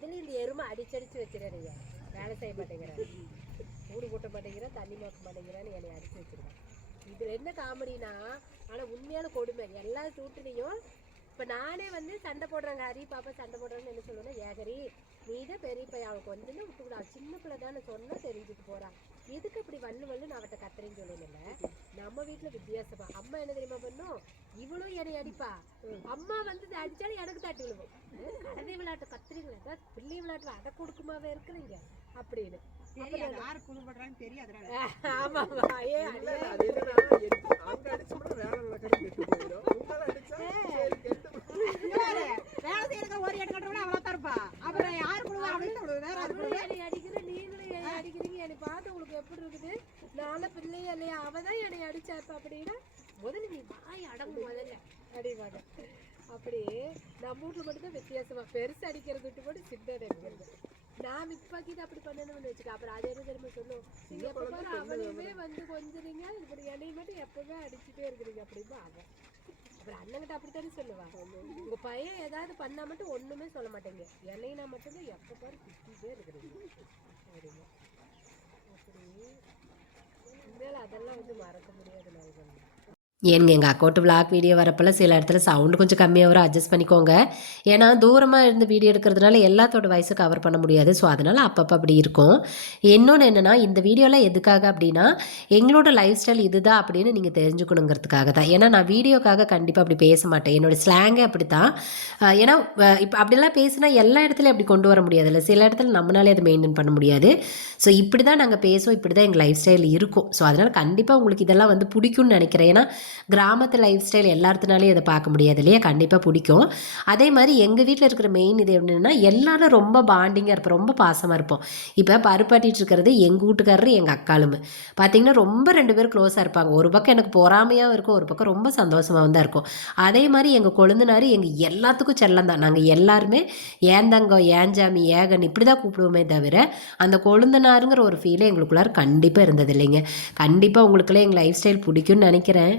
அதுலேயும் இந்த எருமை அடிச்சடிச்சு வச்சுருங்க. வேலை செய்ய மாட்டேங்கிறேன், ஊடு கூட்ட மாட்டேங்கிறேன், தண்ணி மோக்க மாட்டேங்கிறான்னு என்னை அடிச்சு வச்சிருக்கேன். இதில் என்ன காமெடினா, ஆனால் உண்மையான கொடுமை எல்லா சூட்டுலையும். இப்போ நானே வந்து சண்டை போடுறாங்க, ஹரி பாப்பா சண்டை போடுறாங்கன்னு என்ன சொல்லுவேன்னா, ஏகரி நீ தான் பெரிய பையன், அவளுக்கு கொஞ்சம் விட்டுக்கூடா, சின்ன பிள்ளை தானே சொன்னால் தெரிஞ்சுட்டு போகிறான், எதுக்கு இப்படி வல்லு நான் அவட்ட கத்துறேன்னு சொல்லல. நம்ம வீட்டில் வித்தியாசமா அம்மா என்ன தெரியுமா பண்ணும், இவளும் என்னை அடிப்பா, அம்மா வந்து அடிச்சாலும் எனக்கு தட்டி விழுவோம். கதை விளையாட்டு கத்துறீங்களா, பிள்ளை விளையாட்டு அதை கொடுக்குமாவே இருக்கிறீங்க அப்படின்னு. ஆமா அடிக்கிறீங்க என்னை பார்த்து உங்களுக்கு எப்படி இருக்குது, நாளை பிள்ளையா இல்லையா, அவதான் என்னை அடிச்சாப்பா அப்படின்னா, முதல்ல நீ வாய் அடங்கு முதல்ல அடிவாங்க. அப்படி நம்ம வீட்டுல மட்டும்தான் வித்தியாசமா, பெருசு அடிக்கிறது விட்டு போட்டு சின்னதை அடிக்கிறது. நான் மிக்ஸ் பாக்கிட்டு அப்படி பண்ணணும்னு வச்சுக்க, அப்புறம் அதே திரும்ப சொல்லுவோம், நீங்க எப்ப பாரு அவளையுமே வந்து கொஞ்சறீங்க, இப்படி என்னையும் மட்டும் எப்பவுமே அடிச்சுட்டே இருக்கிறீங்க அப்படின்பா அவன். அப்புறம் அண்ணங்கிட்ட அப்படித்தானே சொல்லுவாங்க, உங்க பையன் ஏதாவது பண்ணா மட்டும் ஒண்ணுமே சொல்ல மாட்டேங்க, என்னைனா மட்டும்தான் எப்ப பாரு திட்டிகிட்டே இருக்கிறீங்க அப்படிங்க. அப்படி உண்மையில அதெல்லாம் வந்து மறக்க முடியாது நான். ஏனுங்க எங்கள் அக்கௌண்ட் விளாக் வீடியோ வரப்போல்லாம் சில இடத்துல சவுண்டு கொஞ்சம் கம்மியாக வரும், அட்ஜஸ்ட் பண்ணிக்கோங்க. ஏன்னா தூரமாக இருந்து வீடியோ எடுக்கிறதுனால எல்லாத்தோட வயசு கவர் பண்ண முடியாது. ஸோ அதனால் அப்பப்போ அப்படி இருக்கும். இன்னொன்று என்னென்னா, இந்த வீடியோலாம் எதுக்காக அப்படின்னா, எங்களோட லைஃப் ஸ்டைல் இதுதான் அப்படின்னு நீங்கள் தெரிஞ்சுக்கணுங்கிறதுக்காக தான். ஏன்னா நான் வீடியோக்காக கண்டிப்பாக அப்படி பேச மாட்டேன், என்னோடய ஸ்லாங்கே அப்படி தான். ஏன்னா இப்போ அப்படிலாம் பேசினா எல்லா இடத்துலையும் அப்படி கொண்டு வர முடியாதுல்ல, சில இடத்துல நம்மளாலே அதை மெயின்டைன் பண்ண முடியாது. ஸோ இப்படி தான் நாங்கள் பேசுவோம், இப்படி தான் எங்கள் லைஃப் ஸ்டைல் இருக்கும். ஸோ அதனால் கண்டிப்பாக உங்களுக்கு இதெல்லாம் வந்து பிடிக்கும்னு நினைக்கிறேன். ஏன்னா கிராமத்து லைஃப் ஸ்டைல் எல்லாத்துனாலையும் அதை பார்க்க முடியாது இல்லையா, கண்டிப்பாக பிடிக்கும். அதே மாதிரி எங்கள் வீட்டில் இருக்கிற மெயின் இது என்னென்னா, எல்லாரும் ரொம்ப பாண்டிங்காக இருப்போம், ரொம்ப பாசமாக இருப்போம். இப்போ பருப்பாட்டிகிட்டு இருக்கிறது எங்கள் வீட்டுக்காரரு எங்கள் அக்காளும் பார்த்திங்கன்னா ரொம்ப 2 பேரும் க்ளோஸாக இருப்பாங்க. ஒரு பக்கம் எனக்கு பொறாமையாகவும் இருக்கும், ஒரு பக்கம் ரொம்ப சந்தோஷமாகவும் தான் இருக்கும். அதே மாதிரி எங்கள் கொழுந்தனார் எங்கள் எல்லாத்துக்கும் செல்லம் தான். நாங்கள் எல்லாருமே ஏன் தங்கம், ஏன் ஜாமி, ஏகன் இப்படி தான் கூப்பிடுவோமே தவிர அந்த கொழுந்தனாருங்கிற ஒரு ஃபீலே எங்களுக்குள்ளார கண்டிப்பாக இருந்தது இல்லைங்க. கண்டிப்பாக உங்களுக்குள்ளே எங்கள் லைஃப் ஸ்டைல் பிடிக்கும்னு நினைக்கிறேன்.